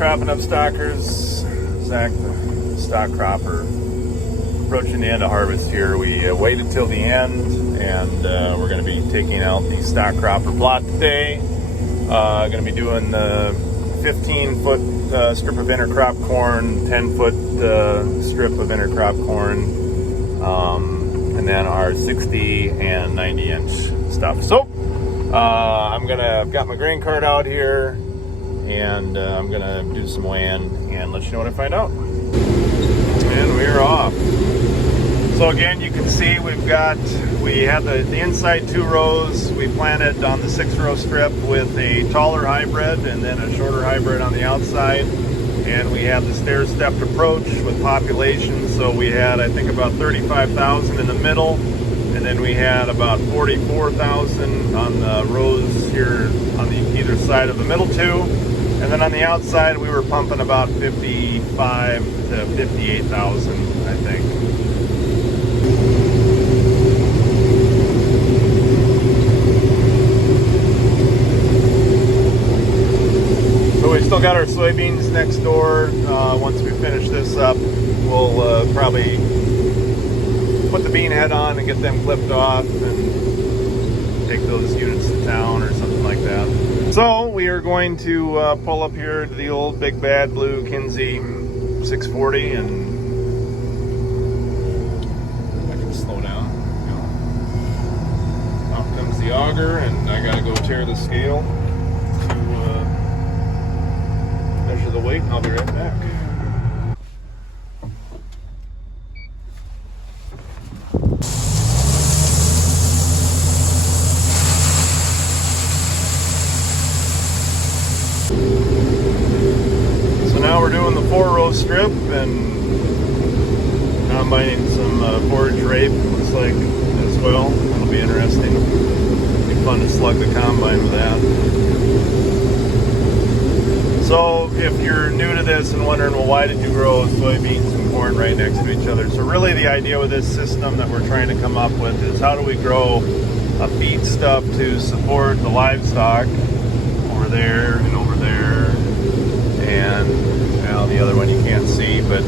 Cropping Up Stockers. Zach, the stock cropper, approaching the end of harvest here. We waited till the end, and we're going to be taking out the stock cropper plot today. Going to be doing the 15-foot strip of intercrop corn, 10-foot strip of intercrop corn, and then our 60 and 90-inch stuff. So I've got my grain cart out here, and I'm gonna do some weighing and let you know what I find out. And we're off. So again, you can see we had the inside 2 rows. We planted on the 6-row strip with a taller hybrid and then a shorter hybrid on the outside. And we had the stair-stepped approach with population. So we had, I think, about 35,000 in the middle. And then we had about 44,000 on the rows here on the either side of the middle 2. And then on the outside, we were pumping about 55 to 58,000, I think. So we still got our soybeans next door. Once we finish this up, we'll probably put the bean head on and get them clipped off and take those units to town or something like that. So we are going to pull up here to the old Big Bad Blue Kinsey 640, and I can slow down. Out comes the auger, and I gotta go tear the scale to measure the weight, and I'll be right back. Now we're doing the 4-row strip and combining some forage rape, looks like, as well. That'll be interesting. It'll be fun to slug the combine with that. So if you're new to this and wondering, well, why did you grow soybeans and corn right next to each other? So really the idea with this system that we're trying to come up with is how do we grow a feed stuff to support the livestock over there and over there, and now the other one you can't see, but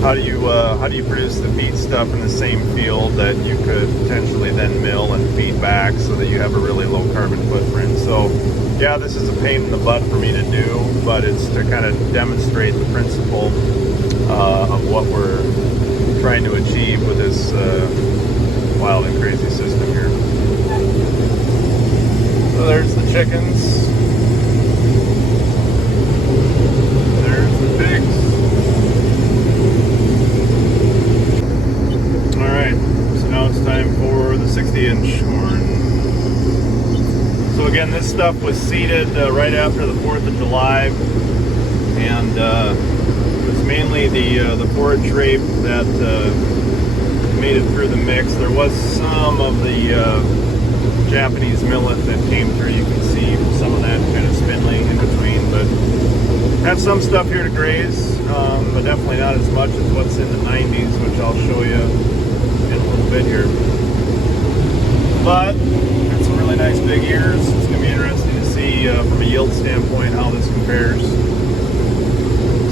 how do you produce the feed stuff in the same field that you could potentially then mill and feed back so that you have a really low carbon footprint? So yeah, this is a pain in the butt for me to do, but it's to kind of demonstrate the principle of what we're trying to achieve with this wild and crazy system here. So there's the chickens. Time for the 60-inch corn. So again, this stuff was seeded right after the 4th of July, and it's mainly the forage rape that made it through the mix. There was some of the Japanese millet that came through. You can see some of that kind of spindling in between, but have some stuff here to graze, but definitely not as much as what's in the 90s, which I'll show you in a little bit here. But got some really nice big ears. It's going to be interesting to see from a yield standpoint how this compares.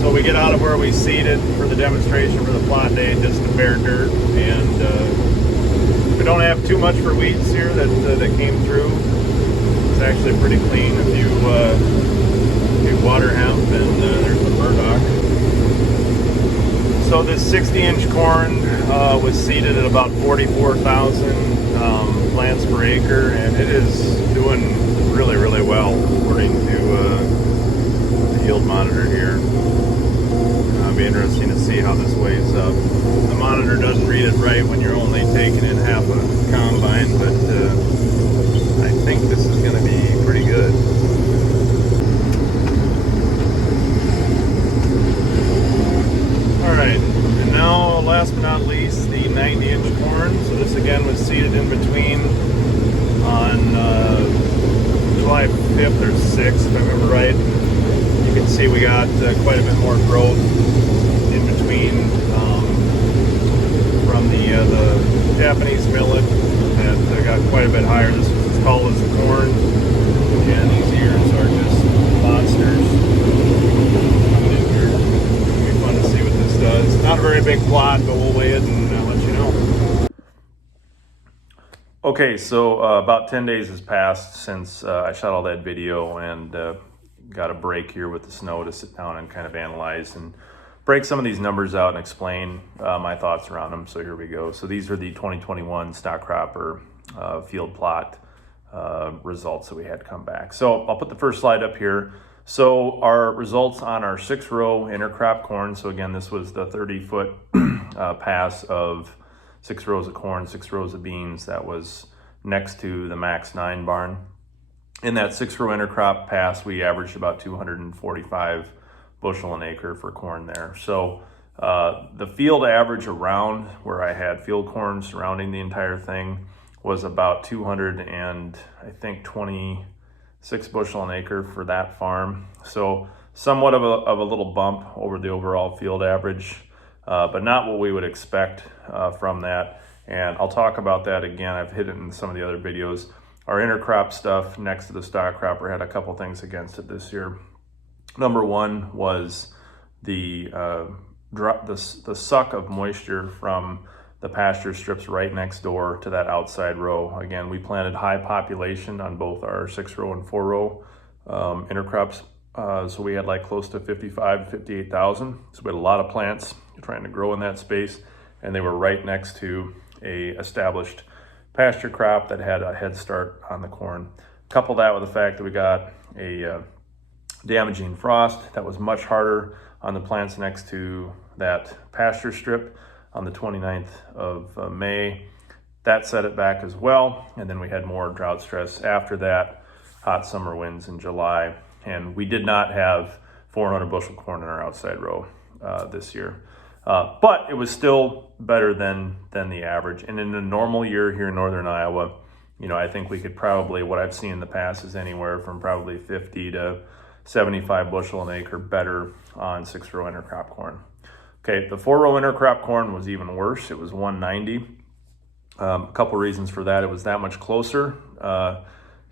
So we get out of where we seeded for the demonstration for the plot day, just the bare dirt, and we don't have too much for weeds here that came through. It's actually pretty clean. A few water hemp, and there's the burdock. So this 60-inch corn was seeded at about 44,000 plants per acre, and it is doing really, really well according to the yield monitor here. It'll be interesting to see how this weighs up. The monitor doesn't read it right when you're only taking in half a combine, but I think this is going to be pretty good. Alright, and now last but not least, the 90-inch corn. So this again was seeded in between on July 5th or 6th, if I remember right. You can see we got quite a bit more growth in between from the Japanese millet that got quite a bit higher. This was as tall as the corn, and these ears are just monsters. not a very big plot, but we'll weigh it and let you know. Okay, so about 10 days has passed since I shot all that video and got a break here with the snow to sit down and kind of analyze and break some of these numbers out and explain my thoughts around them. So here we go. So these are the 2021 stock cropper field plot results that we had come back. So I'll put the first slide up here. So our results on our 6-row intercrop corn. So again, this was the 30-foot pass of 6 rows of corn, 6 rows of beans. That was next to the Max 9 barn. In that 6-row intercrop pass, we averaged about 245 bushel an acre for corn there. So the field average around where I had field corn surrounding the entire thing was about 226 bushel an acre for that farm. So somewhat of a little bump over the overall field average, but not what we would expect from that. And I'll talk about that again. I've hit it in some of the other videos. Our intercrop stuff next to the stock cropper had a couple things against it this year. Number one was the suck of moisture from the pasture strips right next door to that outside row. Again, we planted high population on both our 6-row and 4-row intercrops. So we had like close to 55, 58,000. So we had a lot of plants trying to grow in that space, and they were right next to a established pasture crop that had a head start on the corn. Couple that with the fact that we got a damaging frost that was much harder on the plants next to that pasture strip on the 29th of May. That set it back as well. And then we had more drought stress after that, hot summer winds in July. And we did not have 400 bushel corn in our outside row this year. But it was still better than the average. And in a normal year here in northern Iowa, you know, I think we could probably, what I've seen in the past is anywhere from probably 50 to 75 bushel an acre better on 6-row intercrop corn. Okay, the 4-row intercrop corn was even worse. It was 190. A couple reasons for that. It was that much closer.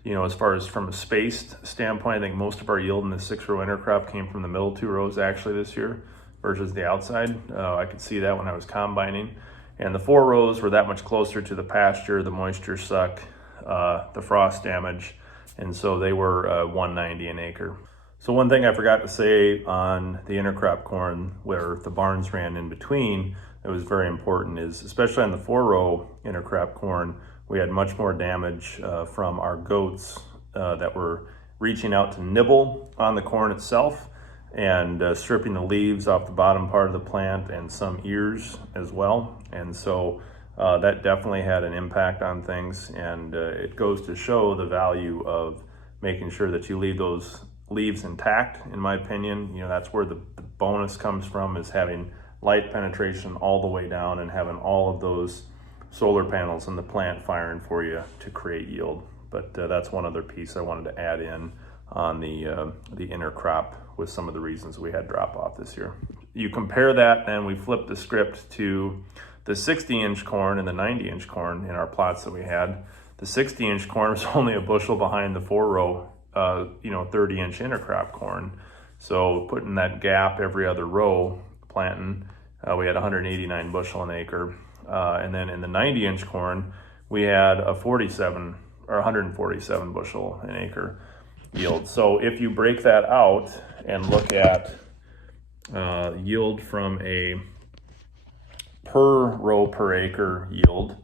You know, as far as from a spaced standpoint, I think most of our yield in the 6-row intercrop came from the middle 2 rows actually this year versus the outside. I could see that when I was combining. And the 4 rows were that much closer to the pasture, the moisture suck, the frost damage, and so they were 190 an acre. So one thing I forgot to say on the intercrop corn where the barns ran in between that was very important is, especially on the 4-row intercrop corn, we had much more damage from our goats that were reaching out to nibble on the corn itself and stripping the leaves off the bottom part of the plant and some ears as well. And so that definitely had an impact on things, and it goes to show the value of making sure that you leave those leaves intact. In my opinion, you know, that's where the bonus comes from, is having light penetration all the way down and having all of those solar panels in the plant firing for you to create yield. But that's one other piece I wanted to add in on the intercrop with some of the reasons we had drop off this year. You compare that, and we flip the script to the 60-inch corn and the 90-inch corn in our plots that we had. The 60-inch corn was only a bushel behind the 4-row 30-inch intercrop corn. So putting that gap every other row planting, we had 189 bushel an acre. And then in the 90-inch corn, we had a 147 bushel an acre yield. So if you break that out and look at yield from a per row per acre yield,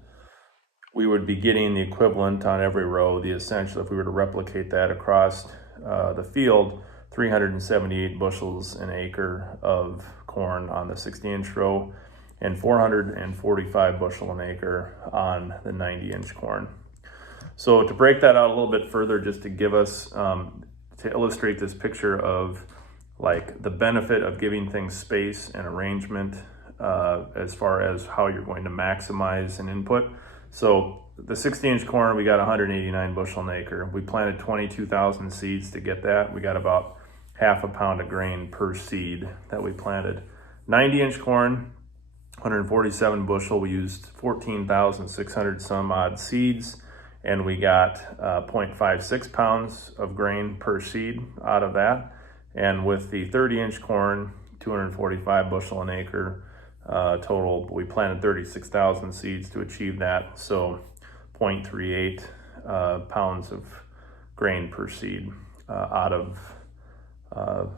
we would be getting the equivalent on every row, the essential, if we were to replicate that across the field, 378 bushels an acre of corn on the 60-inch row and 445 bushel an acre on the 90-inch corn. So to break that out a little bit further, just to give us, to illustrate this picture of like the benefit of giving things space and arrangement as far as how you're going to maximize an input. So the 60-inch corn, we got 189 bushel an acre. We planted 22,000 seeds to get that. We got about half a pound of grain per seed that we planted. 90-inch corn, 147 bushel. We used 14,600 some odd seeds, and we got 0.56 pounds of grain per seed out of that. And with the 30-inch corn, 245 bushel an acre, total. We planted 36,000 seeds to achieve that. So 0.38 pounds of grain per seed out of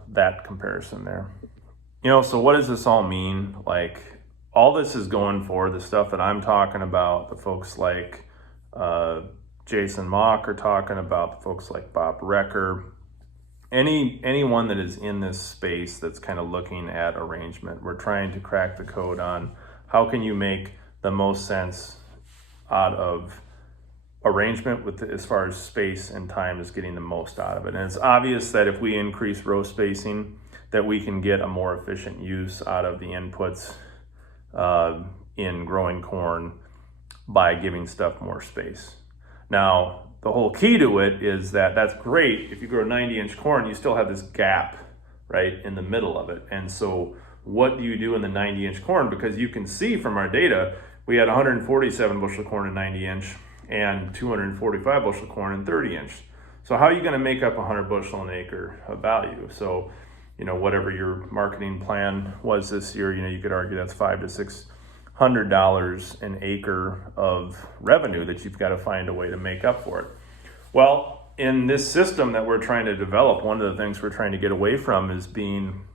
that comparison there. So what does this all mean? Like, all this is going for the stuff that I'm talking about, the folks like Jason Mock are talking about, the folks like Bob Recker, anyone that is in this space that's kind of looking at arrangement. We're trying to crack the code on how can you make the most sense out of arrangement with as far as space and time is getting the most out of it. And it's obvious that if we increase row spacing, that we can get a more efficient use out of the inputs in growing corn by giving stuff more space. Now, the whole key to it is that that's great. If you grow 90-inch corn, you still have this gap, right, in the middle of it. And so what do you do in the 90-inch corn? Because you can see from our data, we had 147 bushel corn in 90-inch and 245 bushel corn in 30-inch. So how are you going to make up 100 bushel an acre of value? So, whatever your marketing plan was this year, you could argue that's $500 to $600 an acre of revenue that you've got to find a way to make up for it. Well, in this system that we're trying to develop, one of the things we're trying to get away from is being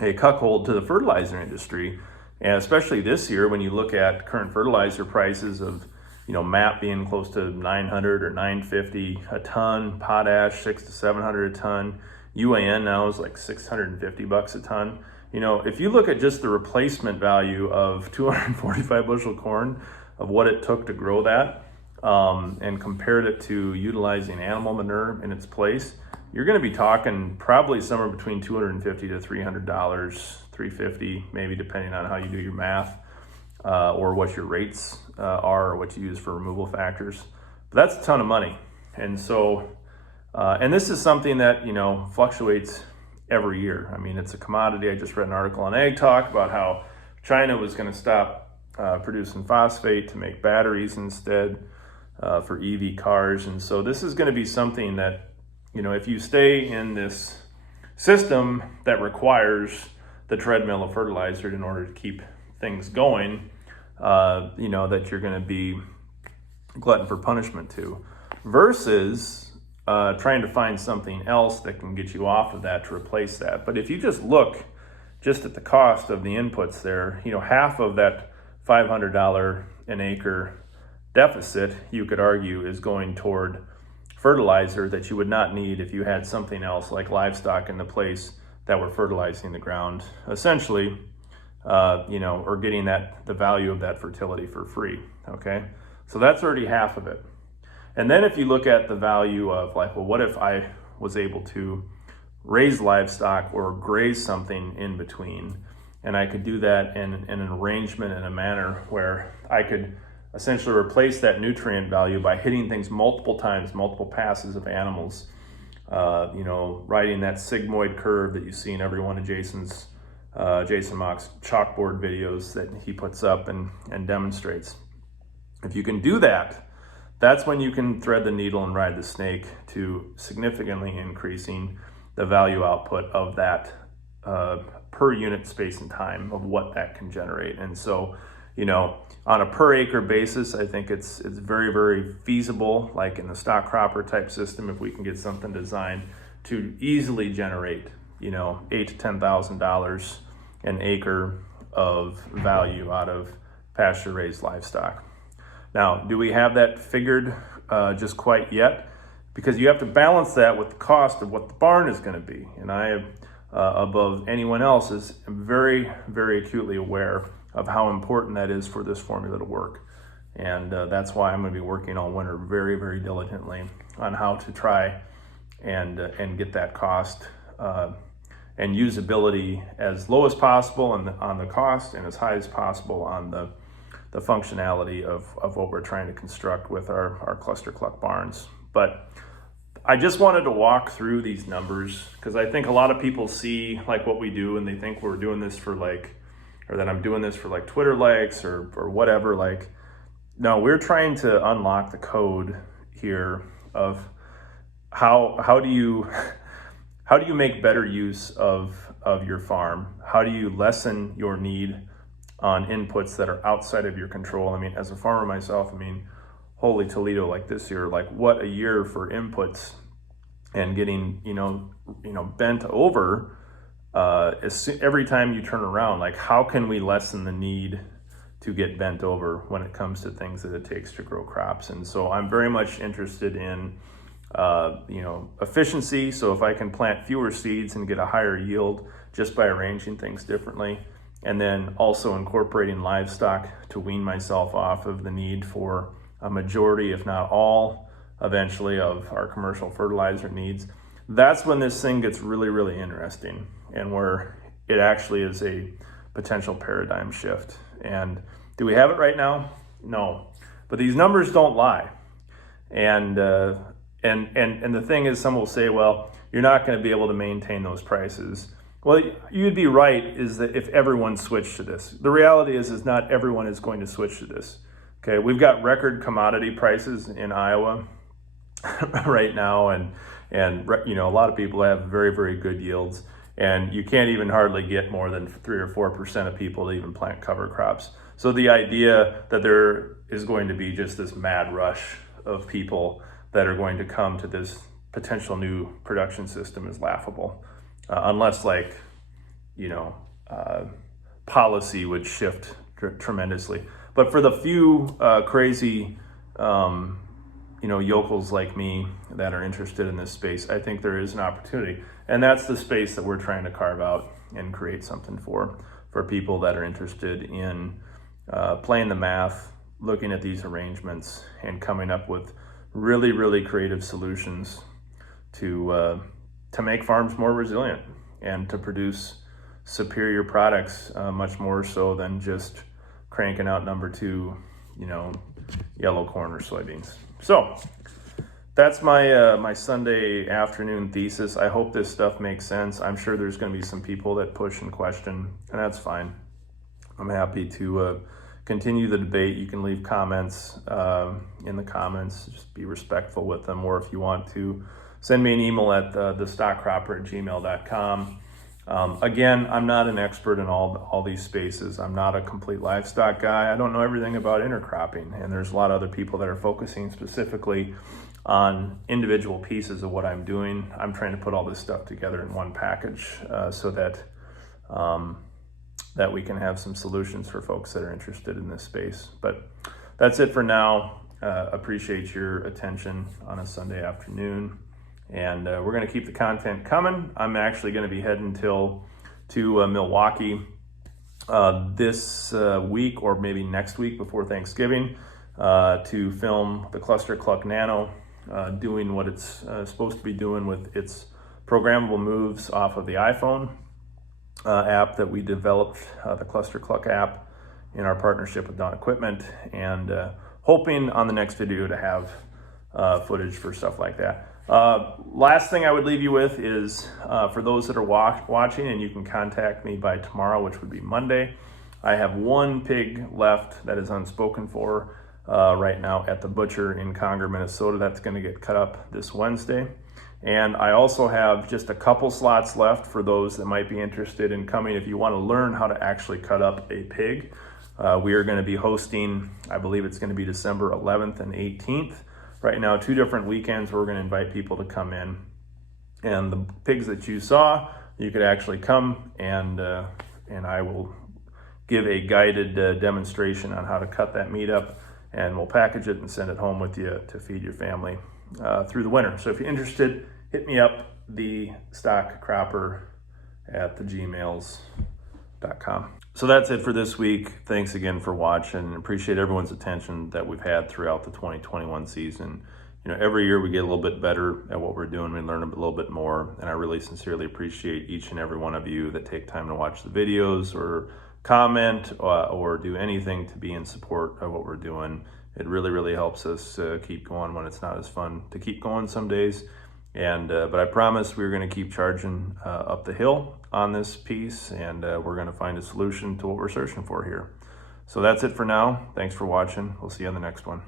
a cuckold to the fertilizer industry. And especially this year, when you look at current fertilizer prices of, MAP being close to 900 or 950 a ton, potash 600 to 700 a ton, UAN now is like 650 bucks a ton. If you look at just the replacement value of 245 bushel corn, of what it took to grow that, and compared it to utilizing animal manure in its place, you're going to be talking probably somewhere between $250 to $300, $350, maybe depending on how you do your math, or what your rates are, or what you use for removal factors. But that's a ton of money. And so, and this is something that, fluctuates every year. I mean, it's a commodity. I just read an article on Ag Talk about how China was going to stop producing phosphate to make batteries instead for EV cars. And so this is going to be something that, if you stay in this system that requires the treadmill of fertilizer in order to keep things going, that you're going to be glutton for punishment to, versus trying to find something else that can get you off of that to replace that. But if you just look at the cost of the inputs there, half of that $500 an acre deficit, you could argue, is going toward fertilizer that you would not need if you had something else like livestock in the place that were fertilizing the ground, essentially, or getting the value of that fertility for free, okay? So that's already half of it. And then if you look at the value of what if I was able to raise livestock or graze something in between, and I could do that in an arrangement in a manner where I could essentially replace that nutrient value by hitting things multiple times, multiple passes of animals, riding that sigmoid curve that you see in every one of Jason Mock's chalkboard videos that he puts up and demonstrates. If you can do that, that's when you can thread the needle and ride the snake to significantly increasing the value output of that per unit space and time of what that can generate. And so, on a per acre basis, I think it's very, very feasible, like in the stock cropper type system, if we can get something designed to easily generate, $8,000 to $10,000 an acre of value out of pasture raised livestock. Now, do we have that figured just quite yet? Because you have to balance that with the cost of what the barn is going to be. And I, above anyone else, is very, very acutely aware of how important that is for this formula to work. And that's why I'm going to be working all winter very, very diligently on how to try and get that cost and usability as low as possible on the cost, and as high as possible on the functionality of what we're trying to construct with our cluster cluck barns. But I just wanted to walk through these numbers because I think a lot of people see what we do and they think we're doing this for or that I'm doing this for Twitter likes or whatever. No, we're trying to unlock the code here of how do you make better use of your farm? How do you lessen your need on inputs that are outside of your control. I mean, as a farmer myself, I mean, holy Toledo, like this year, like what a year for inputs and getting, bent over every time you turn around. Like, how can we lessen the need to get bent over when it comes to things that it takes to grow crops? And so I'm very much interested in, efficiency. So if I can plant fewer seeds and get a higher yield just by arranging things differently, and then also incorporating livestock to wean myself off of the need for a majority, if not all, eventually, of our commercial fertilizer needs, that's when this thing gets really, really interesting, and where it actually is a potential paradigm shift. And do we have it right now? No, but these numbers don't lie. And the thing is, some will say, well, you're not going to be able to maintain those prices. Well, you'd be right, is that if everyone switched to this. The reality is not everyone is going to switch to this. Okay, we've got record commodity prices in Iowa right now, and a lot of people have very, very good yields, and you can't even hardly get more than 3 or 4% of people to even plant cover crops. So the idea that there is going to be just this mad rush of people that are going to come to this potential new production system is laughable, unless policy would shift tremendously. But for the few crazy, yokels like me that are interested in this space, I think there is an opportunity. And that's the space that we're trying to carve out and create something for people that are interested in playing the math, looking at these arrangements, and coming up with really, really creative solutions to make farms more resilient and to produce superior products, much more so than just cranking out number 2, yellow corn or soybeans. So that's my Sunday afternoon thesis. I hope this stuff makes sense. I'm sure there's going to be some people that push and question, and that's fine. I'm happy to continue the debate. You can leave comments in the comments. Just be respectful with them, or if you want to, send me an email at thestockcropper@gmail.com. Again, I'm not an expert in all these spaces. I'm not a complete livestock guy. I don't know everything about intercropping, and there's a lot of other people that are focusing specifically on individual pieces of what I'm doing. I'm trying to put all this stuff together in one package so that we can have some solutions for folks that are interested in this space. But that's it for now. Appreciate your attention on a Sunday afternoon. And we're going to keep the content coming. I'm actually going to be heading to Milwaukee this week, or maybe next week before Thanksgiving, to film the Cluster Cluck Nano, doing what it's supposed to be doing with its programmable moves off of the iPhone app that we developed, the Cluster Cluck app, in our partnership with Dawn Equipment, and hoping on the next video to have footage for stuff like that. Last thing I would leave you with is, for those that are watching, and you can contact me by tomorrow, which would be Monday, I have one pig left that is unspoken for right now at the butcher in Conger, Minnesota. That's going to get cut up this Wednesday. And I also have just a couple slots left for those that might be interested in coming. If you want to learn how to actually cut up a pig, we are going to be hosting, I believe it's going to be December 11th and 18th. Right now, 2 different weekends where we're going to invite people to come in. And the pigs that you saw, you could actually come, and I will give a guided demonstration on how to cut that meat up, and we'll package it and send it home with you to feed your family through the winter. So if you're interested, hit me up, thestockcropper@gmails.com. So that's it for this week. Thanks again for watching. Appreciate everyone's attention that we've had throughout the 2021 season. Every year we get a little bit better at what we're doing. We learn a little bit more, and I really sincerely appreciate each and every one of you that take time to watch the videos or comment or do anything to be in support of what we're doing. It really, really helps us keep going when it's not as fun to keep going some days. But I promise we're going to keep charging up the hill on this piece, and we're going to find a solution to what we're searching for here. So that's it for now. Thanks for watching. We'll see you on the next one.